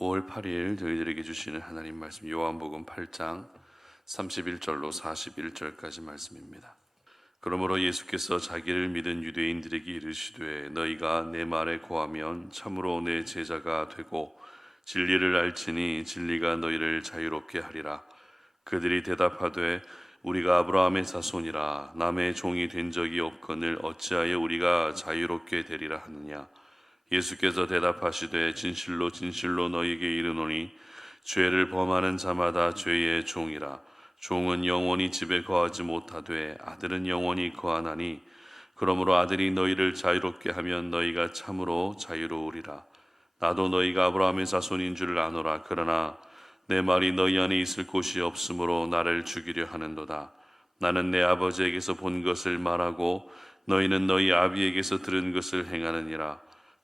5월 8일 저희들에게 주시는 하나님 말씀 요한복음 8장 31절로 41절까지 말씀입니다. 그러므로 예수께서 자기를 믿은 유대인들에게 이르시되 너희가 내 말에 거하면 참으로 내 제자가 되고 진리를 알지니 진리가 너희를 자유롭게 하리라. 그들이 대답하되 우리가 아브라함의 자손이라 남의 종이 된 적이 없거늘 어찌하여 우리가 자유롭게 되리라 하느냐. 예수께서 대답하시되 진실로 진실로 너희에게 이르노니 죄를 범하는 자마다 죄의 종이라. 종은 영원히 집에 거하지 못하되 아들은 영원히 거하나니 그러므로 아들이 너희를 자유롭게 하면 너희가 참으로 자유로우리라. 나도 너희가 아브라함의 자손인 줄 아노라. 그러나 내 말이 너희 안에 있을 곳이 없으므로 나를 죽이려 하는도다. 나는 내 아버지에게서 본 것을 말하고 너희는 너희 아비에게서 들은 것을 행하느니라.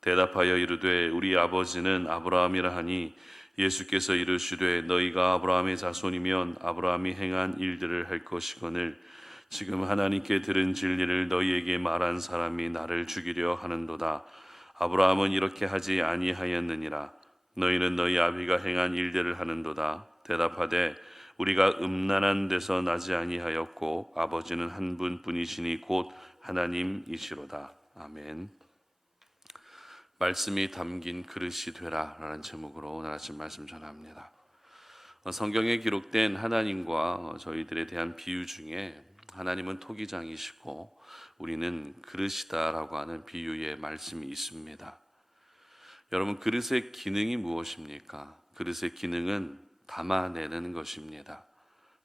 대답하여 이르되 우리 아버지는 아브라함이라 하니 예수께서 이르시되 너희가 아브라함의 자손이면 아브라함이 행한 일들을 할 것이거늘 지금 하나님께 들은 진리를 너희에게 말한 사람이 나를 죽이려 하는도다. 아브라함은 이렇게 하지 아니하였느니라. 너희는 너희 아비가 행한 일들을 하는도다. 대답하되 우리가 음란한 데서 나지 아니하였고 아버지는 한 분뿐이시니 곧 하나님이시로다. 아멘. 말씀이 담긴 그릇이 되라 라는 제목으로 오늘 아침 말씀 전합니다. 성경에 기록된 하나님과 저희들에 대한 비유 중에 하나님은 토기장이시고 우리는 그릇이다 라고 하는 비유의 말씀이 있습니다. 여러분, 그릇의 기능이 무엇입니까? 그릇의 기능은 담아내는 것입니다.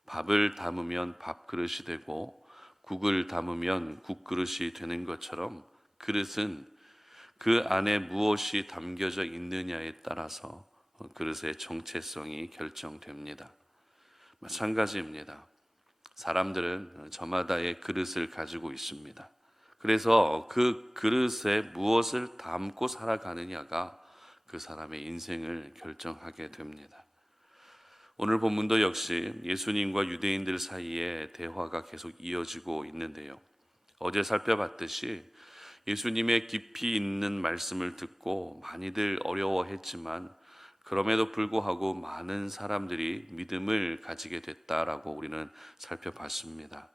밥을 담으면 밥그릇이 되고 국을 담으면 국그릇이 되는 것처럼 그릇은 그 안에 무엇이 담겨져 있느냐에 따라서 그릇의 정체성이 결정됩니다. 마찬가지입니다. 사람들은 저마다의 그릇을 가지고 있습니다. 그래서 그 그릇에 무엇을 담고 살아가느냐가 그 사람의 인생을 결정하게 됩니다. 오늘 본문도 역시 예수님과 유대인들 사이에 대화가 계속 이어지고 있는데요. 어제 살펴봤듯이 예수님의 깊이 있는 말씀을 듣고 많이들 어려워했지만 그럼에도 불구하고 많은 사람들이 믿음을 가지게 됐다라고 우리는 살펴봤습니다.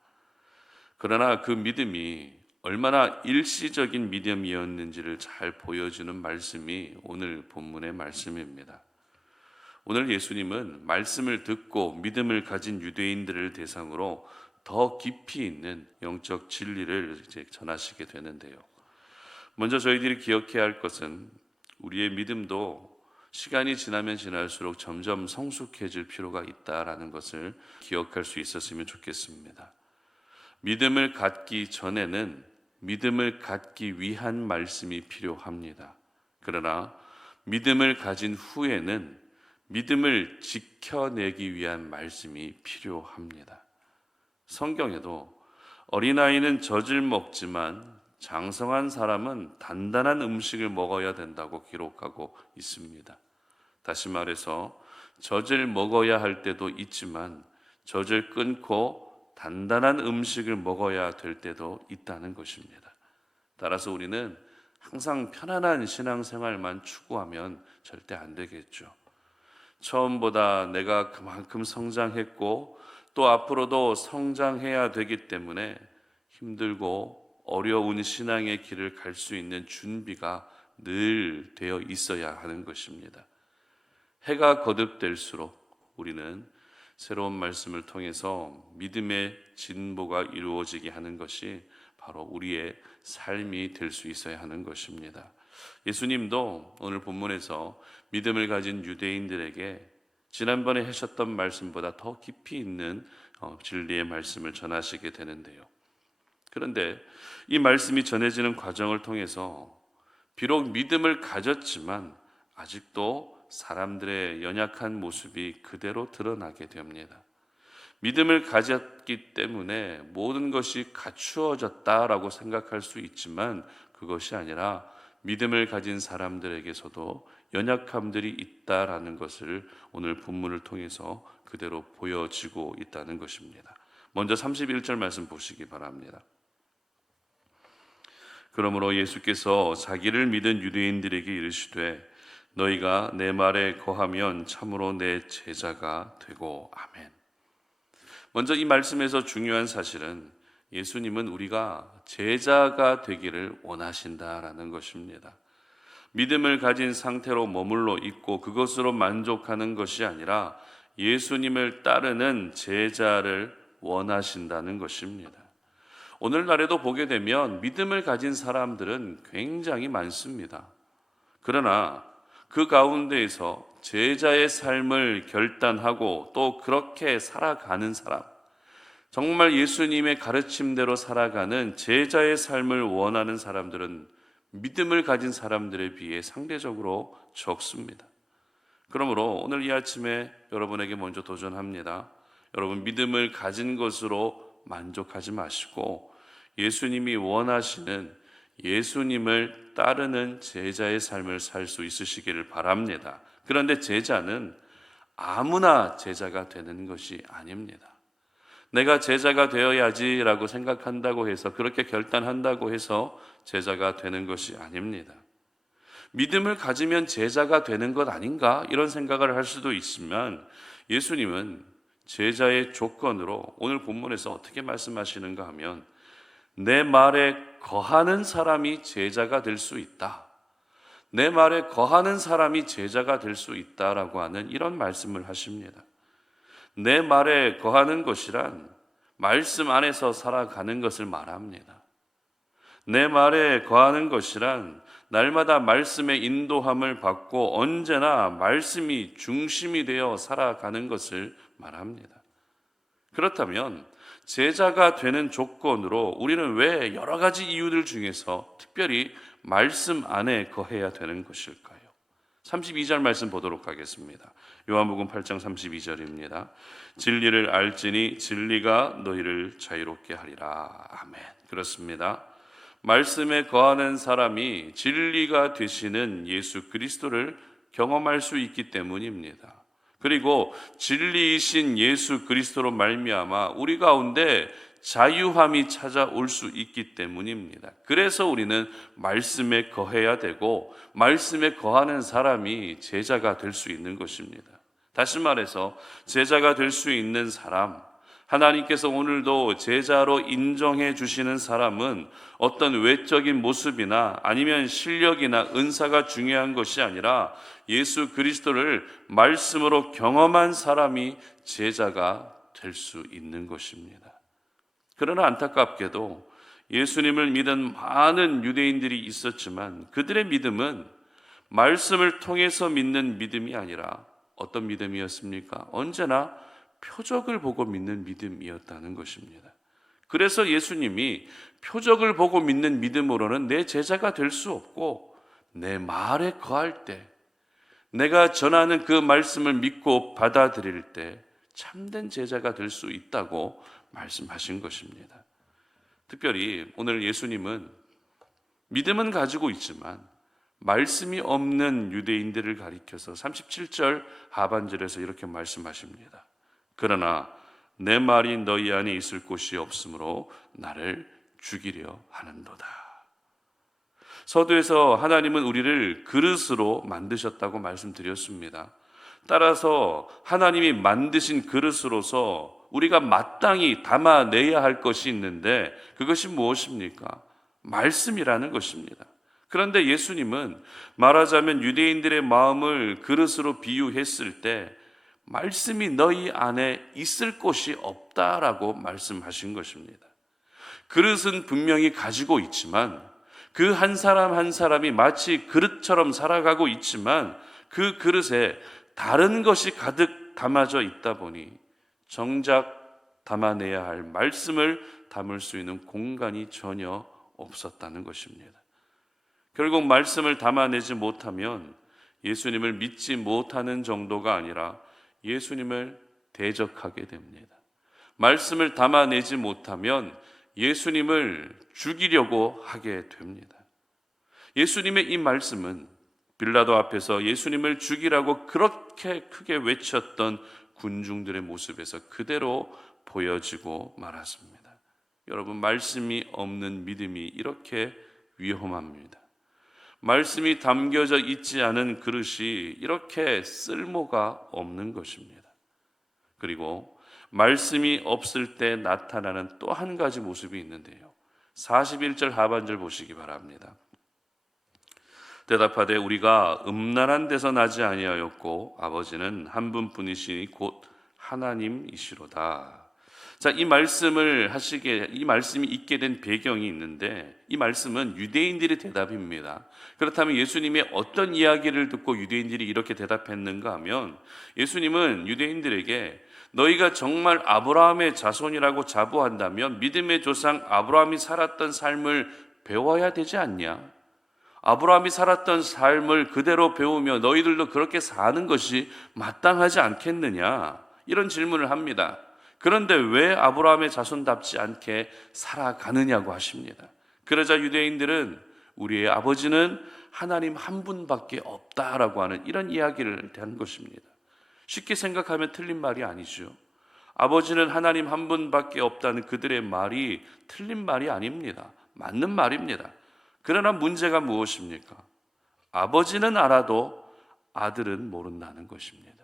그러나 그 믿음이 얼마나 일시적인 믿음이었는지를 잘 보여주는 말씀이 오늘 본문의 말씀입니다. 오늘 예수님은 말씀을 듣고 믿음을 가진 유대인들을 대상으로 더 깊이 있는 영적 진리를 이제 전하시게 되는데요. 먼저 저희들이 기억해야 할 것은 우리의 믿음도 시간이 지나면 지날수록 점점 성숙해질 필요가 있다라는 것을 기억할 수 있었으면 좋겠습니다. 믿음을 갖기 전에는 믿음을 갖기 위한 말씀이 필요합니다. 그러나 믿음을 가진 후에는 믿음을 지켜내기 위한 말씀이 필요합니다. 성경에도 어린아이는 젖을 먹지만 장성한 사람은 단단한 음식을 먹어야 된다고 기록하고 있습니다. 다시 말해서 젖을 먹어야 할 때도 있지만 젖을 끊고 단단한 음식을 먹어야 될 때도 있다는 것입니다. 따라서 우리는 항상 편안한 신앙생활만 추구하면 절대 안 되겠죠. 처음보다 내가 그만큼 성장했고 또 앞으로도 성장해야 되기 때문에 힘들고 어려운 신앙의 길을 갈 수 있는 준비가 늘 되어 있어야 하는 것입니다. 해가 거듭될수록 우리는 새로운 말씀을 통해서 믿음의 진보가 이루어지게 하는 것이 바로 우리의 삶이 될 수 있어야 하는 것입니다. 예수님도 오늘 본문에서 믿음을 가진 유대인들에게 지난번에 하셨던 말씀보다 더 깊이 있는 진리의 말씀을 전하시게 되는데요. 그런데 이 말씀이 전해지는 과정을 통해서 비록 믿음을 가졌지만 아직도 사람들의 연약한 모습이 그대로 드러나게 됩니다. 믿음을 가졌기 때문에 모든 것이 갖추어졌다라고 생각할 수 있지만 그것이 아니라 믿음을 가진 사람들에게서도 연약함들이 있다라는 것을 오늘 본문을 통해서 그대로 보여지고 있다는 것입니다. 먼저 31절 말씀 보시기 바랍니다. 그러므로 예수께서 자기를 믿은 유대인들에게 이르시되 너희가 내 말에 거하면 참으로 내 제자가 되고. 아멘. 먼저 이 말씀에서 중요한 사실은 예수님은 우리가 제자가 되기를 원하신다라는 것입니다. 믿음을 가진 상태로 머물러 있고 그것으로 만족하는 것이 아니라 예수님을 따르는 제자를 원하신다는 것입니다. 오늘날에도 보게 되면 믿음을 가진 사람들은 굉장히 많습니다. 그러나 그 가운데에서 제자의 삶을 결단하고 또 그렇게 살아가는 사람, 정말 예수님의 가르침대로 살아가는 제자의 삶을 원하는 사람들은 믿음을 가진 사람들에 비해 상대적으로 적습니다. 그러므로 오늘 이 아침에 여러분에게 먼저 도전합니다. 여러분, 믿음을 가진 것으로 만족하지 마시고 예수님이 원하시는 예수님을 따르는 제자의 삶을 살 수 있으시기를 바랍니다. 그런데 제자는 아무나 제자가 되는 것이 아닙니다. 내가 제자가 되어야지라고 생각한다고 해서, 그렇게 결단한다고 해서 제자가 되는 것이 아닙니다. 믿음을 가지면 제자가 되는 것 아닌가? 이런 생각을 할 수도 있지만 예수님은 제자의 조건으로 오늘 본문에서 어떻게 말씀하시는가 하면 내 말에 거하는 사람이 제자가 될 수 있다. 내 말에 거하는 사람이 제자가 될 수 있다라고 하는 이런 말씀을 하십니다. 내 말에 거하는 것이란 말씀 안에서 살아가는 것을 말합니다. 내 말에 거하는 것이란 날마다 말씀의 인도함을 받고 언제나 말씀이 중심이 되어 살아가는 것을 말합니다. 그렇다면 제자가 되는 조건으로 우리는 왜 여러 가지 이유들 중에서 특별히 말씀 안에 거해야 되는 것일까요? 32절 말씀 보도록 하겠습니다. 요한복음 8장 32절입니다. 진리를 알지니 진리가 너희를 자유롭게 하리라. 아멘. 그렇습니다. 말씀에 거하는 사람이 진리가 되시는 예수 그리스도를 경험할 수 있기 때문입니다. 그리고 진리이신 예수 그리스도로 말미암아 우리 가운데 자유함이 찾아올 수 있기 때문입니다. 그래서 우리는 말씀에 거해야 되고 말씀에 거하는 사람이 제자가 될 수 있는 것입니다. 다시 말해서 제자가 될 수 있는 사람, 하나님께서 오늘도 제자로 인정해 주시는 사람은 어떤 외적인 모습이나 아니면 실력이나 은사가 중요한 것이 아니라 예수 그리스도를 말씀으로 경험한 사람이 제자가 될 수 있는 것입니다. 그러나 안타깝게도 예수님을 믿은 많은 유대인들이 있었지만 그들의 믿음은 말씀을 통해서 믿는 믿음이 아니라 어떤 믿음이었습니까? 언제나 표적을 보고 믿는 믿음이었다는 것입니다. 그래서 예수님이 표적을 보고 믿는 믿음으로는 내 제자가 될 수 없고 내 말에 거할 때, 내가 전하는 그 말씀을 믿고 받아들일 때 참된 제자가 될 수 있다고 말씀하신 것입니다. 특별히 오늘 예수님은 믿음은 가지고 있지만 말씀이 없는 유대인들을 가리켜서 37절 하반절에서 이렇게 말씀하십니다. 그러나 내 말이 너희 안에 있을 곳이 없으므로 나를 죽이려 하는도다. 서두에서 하나님은 우리를 그릇으로 만드셨다고 말씀드렸습니다. 따라서 하나님이 만드신 그릇으로서 우리가 마땅히 담아내야 할 것이 있는데 그것이 무엇입니까? 말씀이라는 것입니다. 그런데 예수님은 말하자면 유대인들의 마음을 그릇으로 비유했을 때 말씀이 너희 안에 있을 곳이 없다라고 말씀하신 것입니다. 그릇은 분명히 가지고 있지만 그 한 사람 한 사람이 마치 그릇처럼 살아가고 있지만 그 그릇에 다른 것이 가득 담아져 있다 보니 정작 담아내야 할 말씀을 담을 수 있는 공간이 전혀 없었다는 것입니다. 결국 말씀을 담아내지 못하면 예수님을 믿지 못하는 정도가 아니라 예수님을 대적하게 됩니다. 말씀을 담아내지 못하면 예수님을 죽이려고 하게 됩니다. 예수님의 이 말씀은 빌라도 앞에서 예수님을 죽이라고 그렇게 크게 외쳤던 군중들의 모습에서 그대로 보여지고 말았습니다. 여러분, 말씀이 없는 믿음이 이렇게 위험합니다. 말씀이 담겨져 있지 않은 그릇이 이렇게 쓸모가 없는 것입니다. 그리고 말씀이 없을 때 나타나는 또 한 가지 모습이 있는데요, 41절 하반절 보시기 바랍니다. 대답하되 우리가 음란한 데서 나지 아니하였고 아버지는 한 분뿐이시니 곧 하나님이시로다. 자, 이 말씀이 있게 된 배경이 있는데, 이 말씀은 유대인들의 대답입니다. 그렇다면 예수님이 어떤 이야기를 듣고 유대인들이 이렇게 대답했는가 하면, 예수님은 유대인들에게 너희가 정말 아브라함의 자손이라고 자부한다면 믿음의 조상 아브라함이 살았던 삶을 배워야 되지 않냐? 아브라함이 살았던 삶을 그대로 배우며 너희들도 그렇게 사는 것이 마땅하지 않겠느냐? 이런 질문을 합니다. 그런데 왜 아브라함의 자손답지 않게 살아가느냐고 하십니다. 그러자 유대인들은 우리의 아버지는 하나님 한 분밖에 없다라고 하는 이런 이야기를 한 것입니다. 쉽게 생각하면 틀린 말이 아니죠. 아버지는 하나님 한 분밖에 없다는 그들의 말이 틀린 말이 아닙니다. 맞는 말입니다. 그러나 문제가 무엇입니까? 아버지는 알아도 아들은 모른다는 것입니다.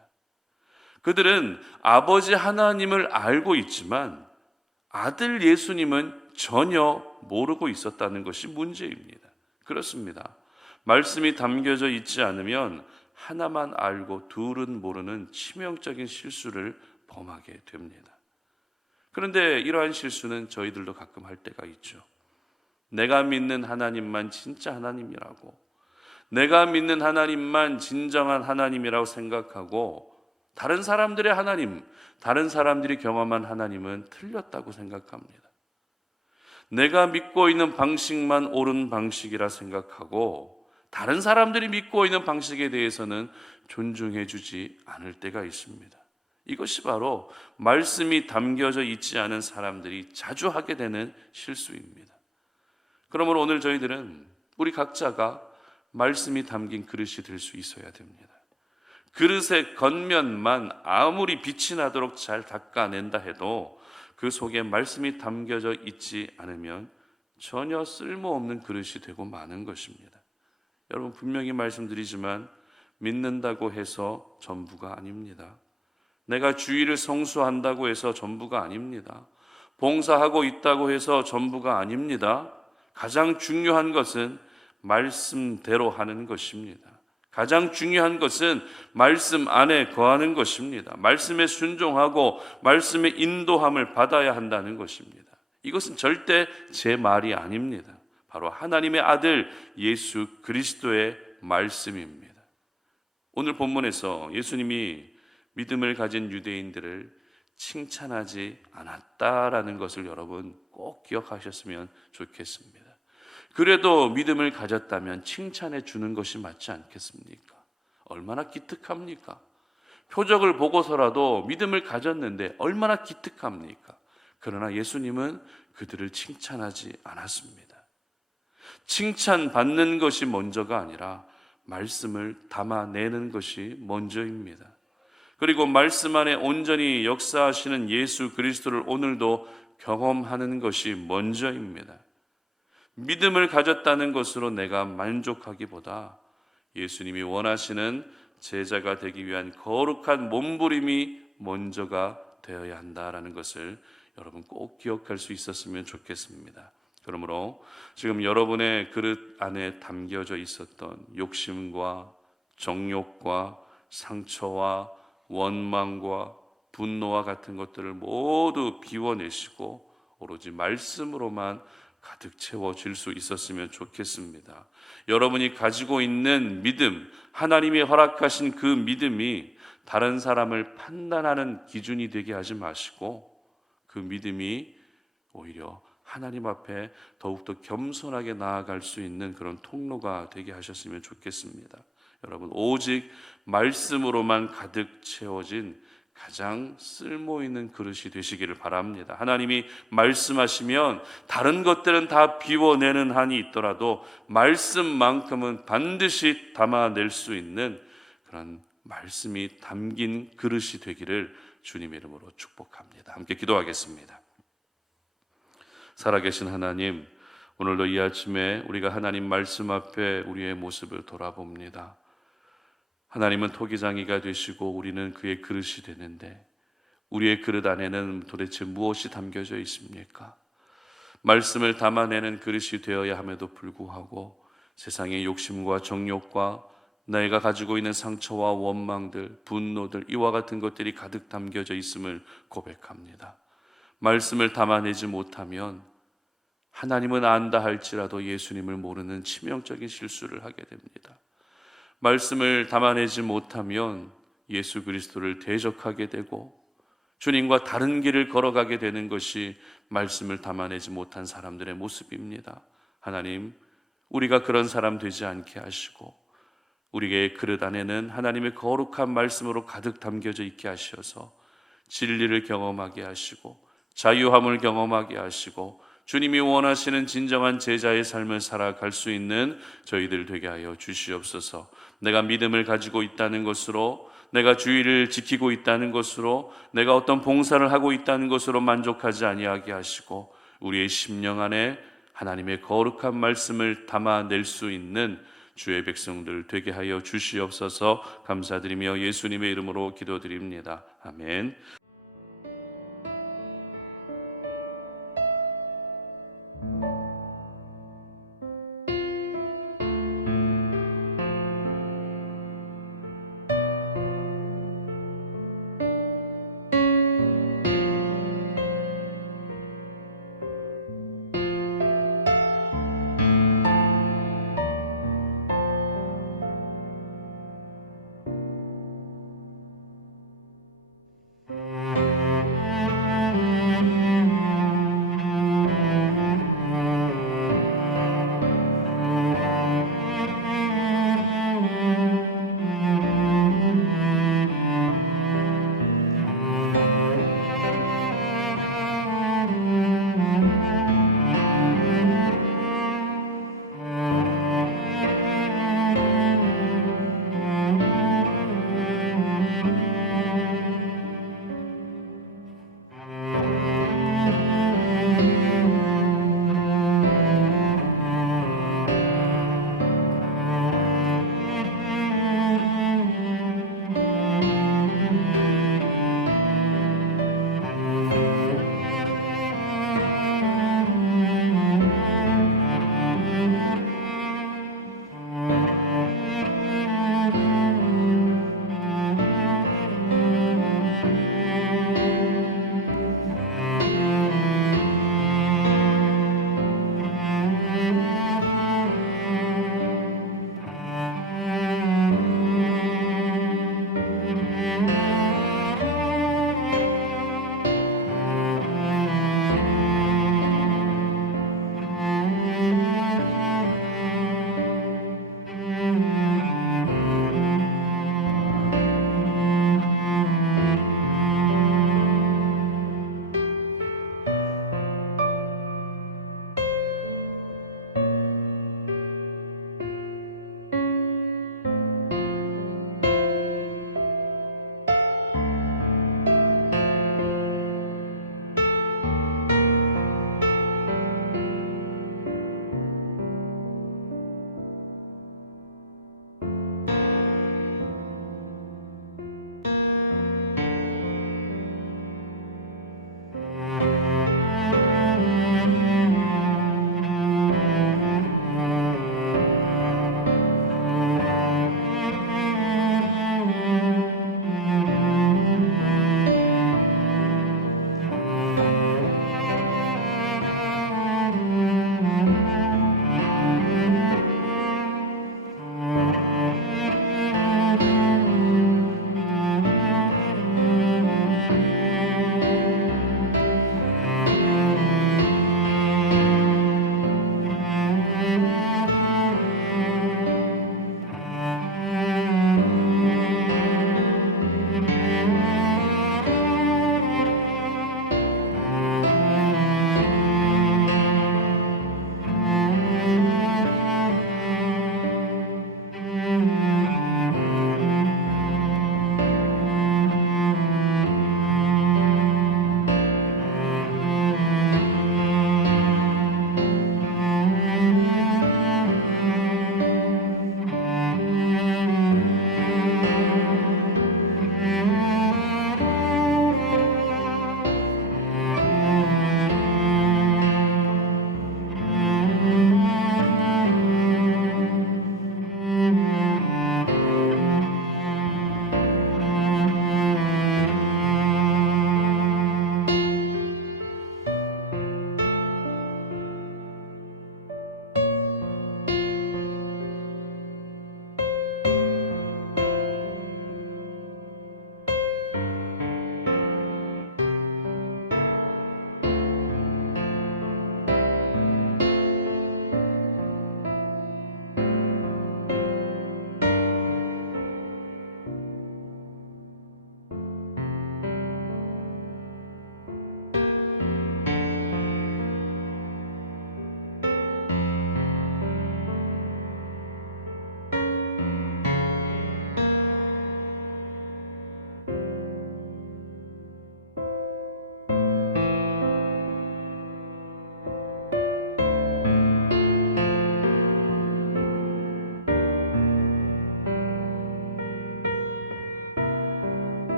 그들은 아버지 하나님을 알고 있지만 아들 예수님은 전혀 모르고 있었다는 것이 문제입니다. 그렇습니다. 말씀이 담겨져 있지 않으면 하나만 알고 둘은 모르는 치명적인 실수를 범하게 됩니다. 그런데 이러한 실수는 저희들도 가끔 할 때가 있죠. 내가 믿는 하나님만 진짜 하나님이라고, 내가 믿는 하나님만 진정한 하나님이라고 생각하고 다른 사람들의 하나님, 다른 사람들이 경험한 하나님은 틀렸다고 생각합니다. 내가 믿고 있는 방식만 옳은 방식이라 생각하고 다른 사람들이 믿고 있는 방식에 대해서는 존중해 주지 않을 때가 있습니다. 이것이 바로 말씀이 담겨져 있지 않은 사람들이 자주 하게 되는 실수입니다. 그러므로 오늘 저희들은 우리 각자가 말씀이 담긴 그릇이 될 수 있어야 됩니다. 그릇의 겉면만 아무리 빛이 나도록 잘 닦아낸다 해도 그 속에 말씀이 담겨져 있지 않으면 전혀 쓸모없는 그릇이 되고 마는 것입니다. 여러분, 분명히 말씀드리지만 믿는다고 해서 전부가 아닙니다. 내가 주일을 성수한다고 해서 전부가 아닙니다. 봉사하고 있다고 해서 전부가 아닙니다. 가장 중요한 것은 말씀대로 하는 것입니다. 가장 중요한 것은 말씀 안에 거하는 것입니다. 말씀에 순종하고 말씀의 인도함을 받아야 한다는 것입니다. 이것은 절대 제 말이 아닙니다. 바로 하나님의 아들 예수 그리스도의 말씀입니다. 오늘 본문에서 예수님이 믿음을 가진 유대인들을 칭찬하지 않았다라는 것을 여러분 꼭 기억하셨으면 좋겠습니다. 그래도 믿음을 가졌다면 칭찬해 주는 것이 맞지 않겠습니까? 얼마나 기특합니까? 표적을 보고서라도 믿음을 가졌는데 얼마나 기특합니까? 그러나 예수님은 그들을 칭찬하지 않았습니다. 칭찬받는 것이 먼저가 아니라 말씀을 담아내는 것이 먼저입니다. 그리고 말씀 안에 온전히 역사하시는 예수 그리스도를 오늘도 경험하는 것이 먼저입니다. 믿음을 가졌다는 것으로 내가 만족하기보다 예수님이 원하시는 제자가 되기 위한 거룩한 몸부림이 먼저가 되어야 한다라는 것을 여러분 꼭 기억할 수 있었으면 좋겠습니다. 그러므로 지금 여러분의 그릇 안에 담겨져 있었던 욕심과 정욕과 상처와 원망과 분노와 같은 것들을 모두 비워내시고 오로지 말씀으로만 가득 채워질 수 있었으면 좋겠습니다. 여러분이 가지고 있는 믿음, 하나님이 허락하신 그 믿음이 다른 사람을 판단하는 기준이 되게 하지 마시고 그 믿음이 오히려 하나님 앞에 더욱더 겸손하게 나아갈 수 있는 그런 통로가 되게 하셨으면 좋겠습니다. 여러분, 오직 말씀으로만 가득 채워진 가장 쓸모있는 그릇이 되시기를 바랍니다. 하나님이 말씀하시면 다른 것들은 다 비워내는 한이 있더라도 말씀만큼은 반드시 담아낼 수 있는 그런 말씀이 담긴 그릇이 되기를 주님의 이름으로 축복합니다. 함께 기도하겠습니다. 살아계신 하나님, 오늘도 이 아침에 우리가 하나님 말씀 앞에 우리의 모습을 돌아봅니다. 하나님은 토기장이가 되시고 우리는 그의 그릇이 되는데 우리의 그릇 안에는 도대체 무엇이 담겨져 있습니까? 말씀을 담아내는 그릇이 되어야 함에도 불구하고 세상의 욕심과 정욕과 내가 가지고 있는 상처와 원망들, 분노들, 이와 같은 것들이 가득 담겨져 있음을 고백합니다. 말씀을 담아내지 못하면 하나님은 안다 할지라도 예수님을 모르는 치명적인 실수를 하게 됩니다. 말씀을 담아내지 못하면 예수 그리스도를 대적하게 되고 주님과 다른 길을 걸어가게 되는 것이 말씀을 담아내지 못한 사람들의 모습입니다. 하나님, 우리가 그런 사람 되지 않게 하시고 우리의 그릇 안에는 하나님의 거룩한 말씀으로 가득 담겨져 있게 하셔서 진리를 경험하게 하시고 자유함을 경험하게 하시고 주님이 원하시는 진정한 제자의 삶을 살아갈 수 있는 저희들 되게 하여 주시옵소서. 내가 믿음을 가지고 있다는 것으로, 내가 주의를 지키고 있다는 것으로, 내가 어떤 봉사를 하고 있다는 것으로 만족하지 아니하게 하시고 우리의 심령 안에 하나님의 거룩한 말씀을 담아낼 수 있는 주의 백성들 되게 하여 주시옵소서. 감사드리며 예수님의 이름으로 기도드립니다. 아멘.